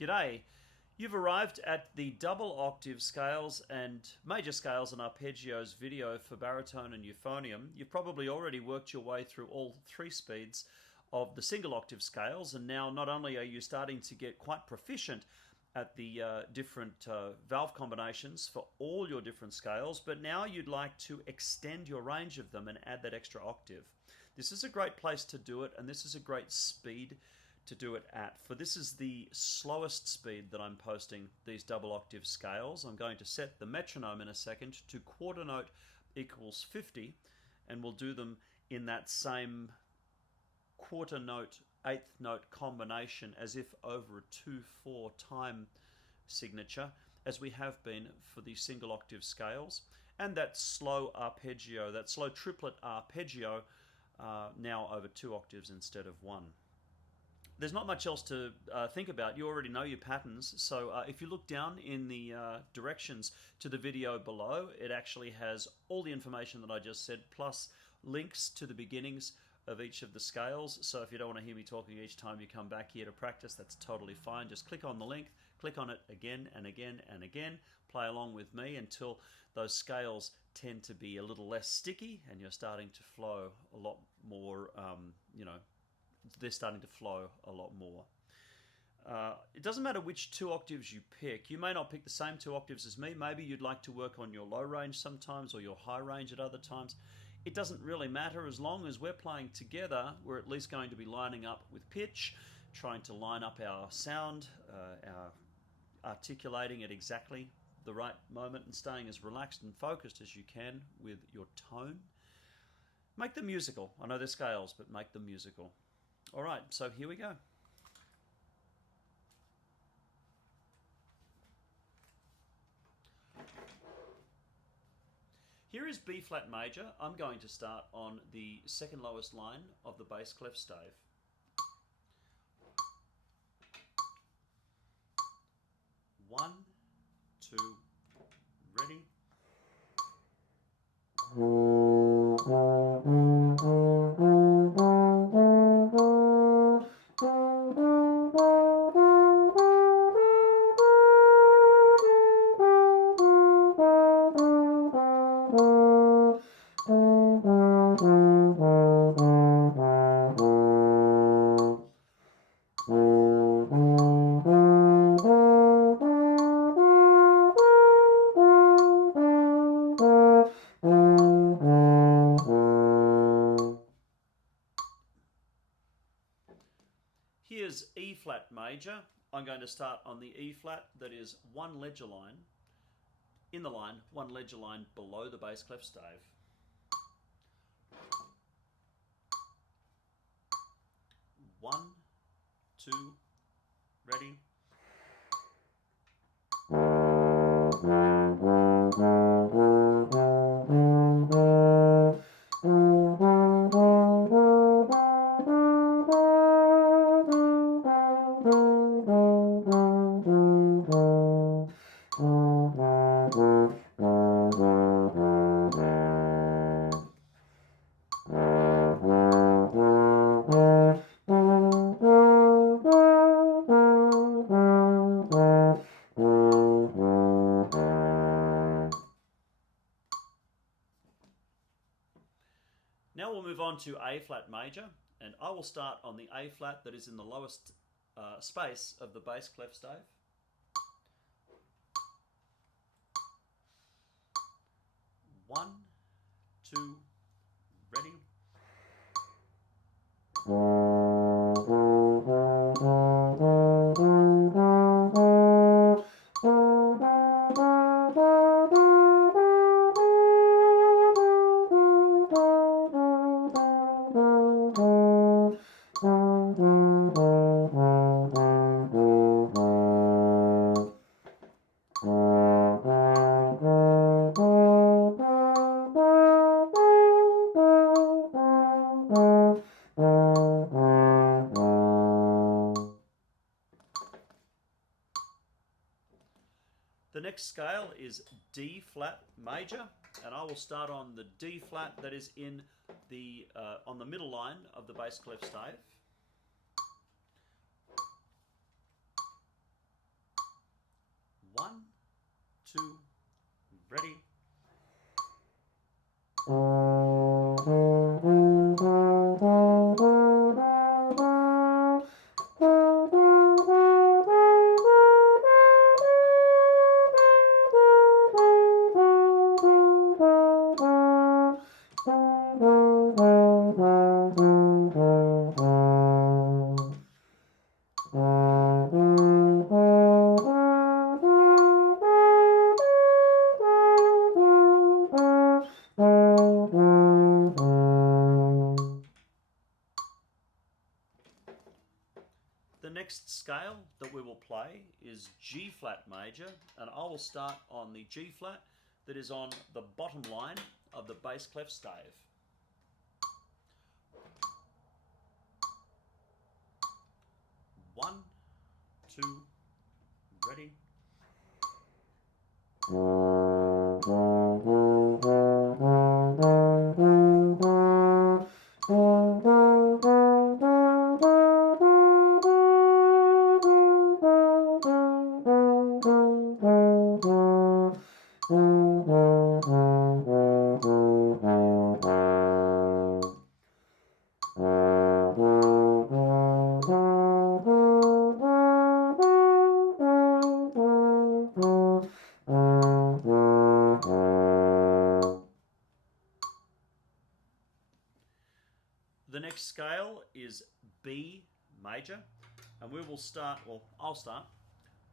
G'day. You've arrived at the double octave scales and major scales and arpeggios video for baritone and euphonium. You've probably already worked your way through all three speeds of the single octave scales, and now not only are you starting to get quite proficient at the different valve combinations for all your different scales, but now you'd like to extend your range of them and add that extra octave. This is a great place to do it, and this is a great speed to do it at. For this is the slowest speed that I'm posting these double octave scales. I'm going to set the metronome in a second to quarter note equals 50, and we'll do them in that same quarter note, eighth note combination as if over a 2/4 time signature, as we have been for the single octave scales. And that slow arpeggio, that slow triplet arpeggio, now over 2 octaves instead of 1. There's not much else to think about. You already know your patterns. So if you look down in the directions to the video below, it actually has all the information that I just said, plus links to the beginnings of each of the scales. So if you don't want to hear me talking each time you come back here to practice, that's totally fine. Just click on the link, click on it again and again and again, play along with me until those scales tend to be a little less sticky and you're starting to flow a lot more, they're starting to flow a lot more. It doesn't matter which 2 octaves you pick. You may not pick the same 2 octaves as me. Maybe you'd like to work on your low range sometimes or your high range at other times. It doesn't really matter as long as we're playing together. We're at least going to be lining up with pitch, trying to line up our sound, our articulating at exactly the right moment and staying as relaxed and focused as you can with your tone. Make them musical. I know they're scales, but make them musical. All right, so here we go. Here is B flat major. I'm going to start on the second lowest line of the bass clef stave. One, two, ready. Here's E flat major. I'm going to start on the E flat, that is one ledger line in the line, one ledger line below the bass clef stave. One, two, ready. Now we'll move on to A flat major, and I will start on the A flat that is in the lowest space of the bass clef stave. One, two, ready. The next scale is D flat major, and I will start on the D flat that is in the on the middle line of the bass clef stave. two, ready. The next scale that we will play is G flat major, and I will start on the G flat that is on the bottom line of the bass clef stave. One, two, ready. The next scale is B major, and we will start, well, I'll start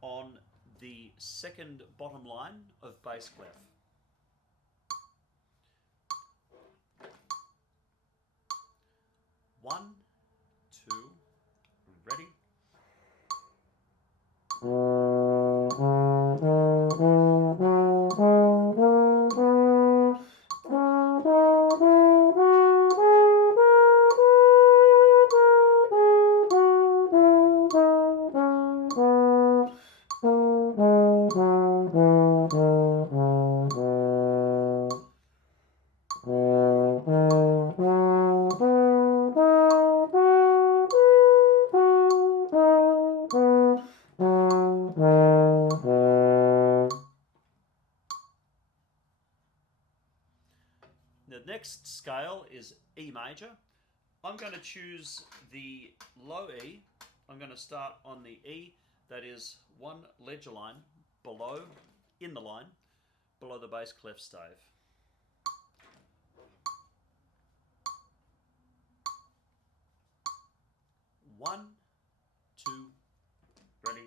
on the second bottom line of bass clef. One, two, ready. The next scale is E major. I'm going to choose the low E. I'm going to start on the E that is one ledger line below, in the line, below the bass clef stave. One, two, ready.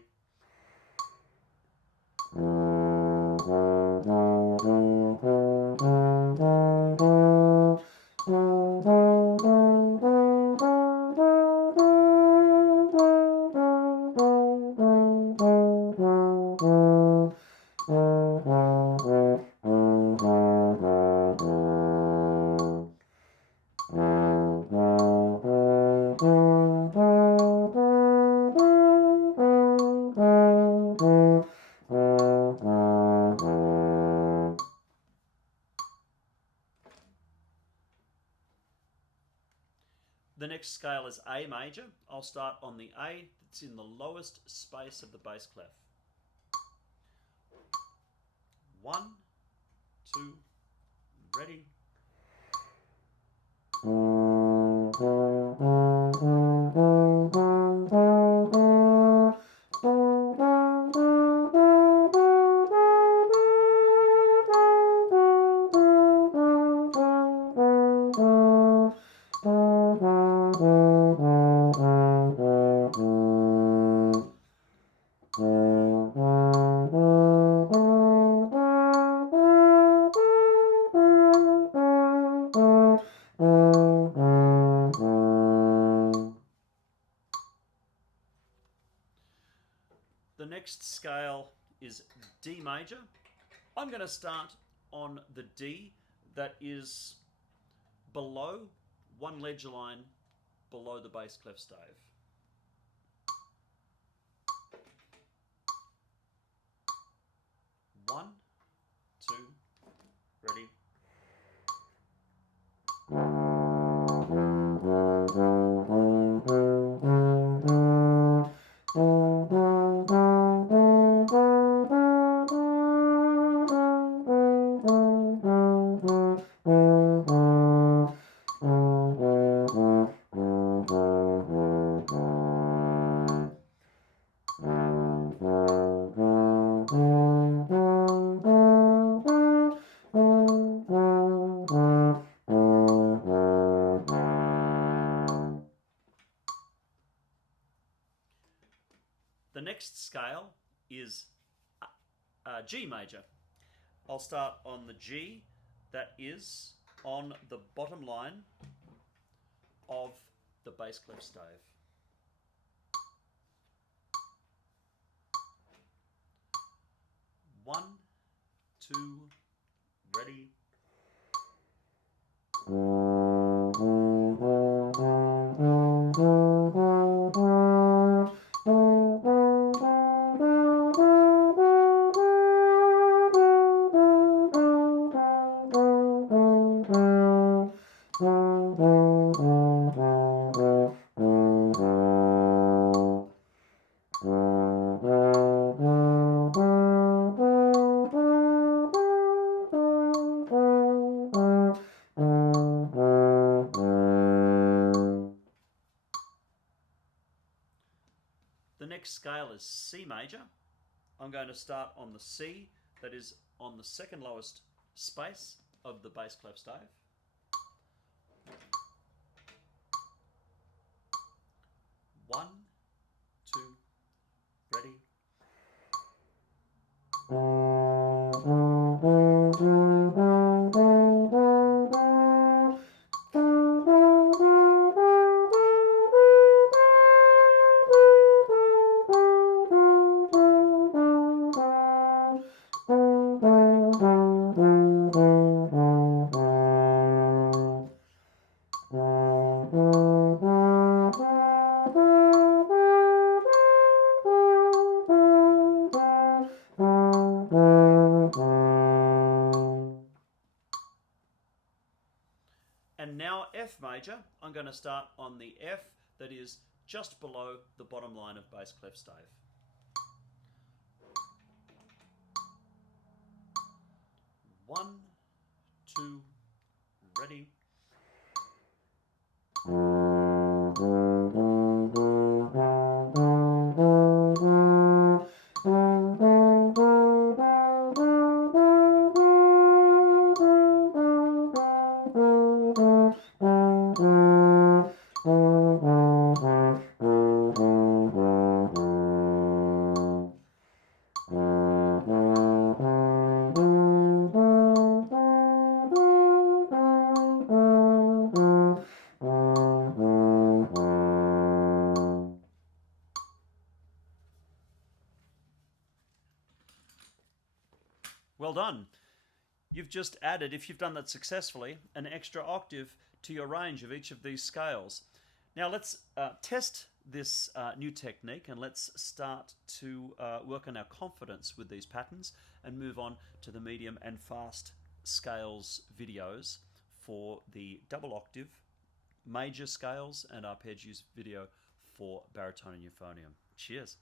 The next scale is A major. I'll start on the A that's in the lowest space of the bass clef. One, two, ready. The next scale is D major. I'm going to start on the D that is below one ledger line below the bass clef stave. One, two, ready. next scale is G major. I'll start on the G that is on the bottom line of the bass clef stave. One, two, ready. The next scale is C major. I'm going to start on the C that is on the second lowest space of the bass clef stave. One, two, ready. And now F major, I'm going to start on the F that is just below the bottom line of bass clef stave. One, two, ready. Well done. You've just added, if you've done that successfully, an extra octave to your range of each of these scales. Now let's test this new technique, and let's start to work on our confidence with these patterns and move on to the medium and fast scales videos for the double octave, major scales, and arpeggios video for baritone and euphonium. Cheers.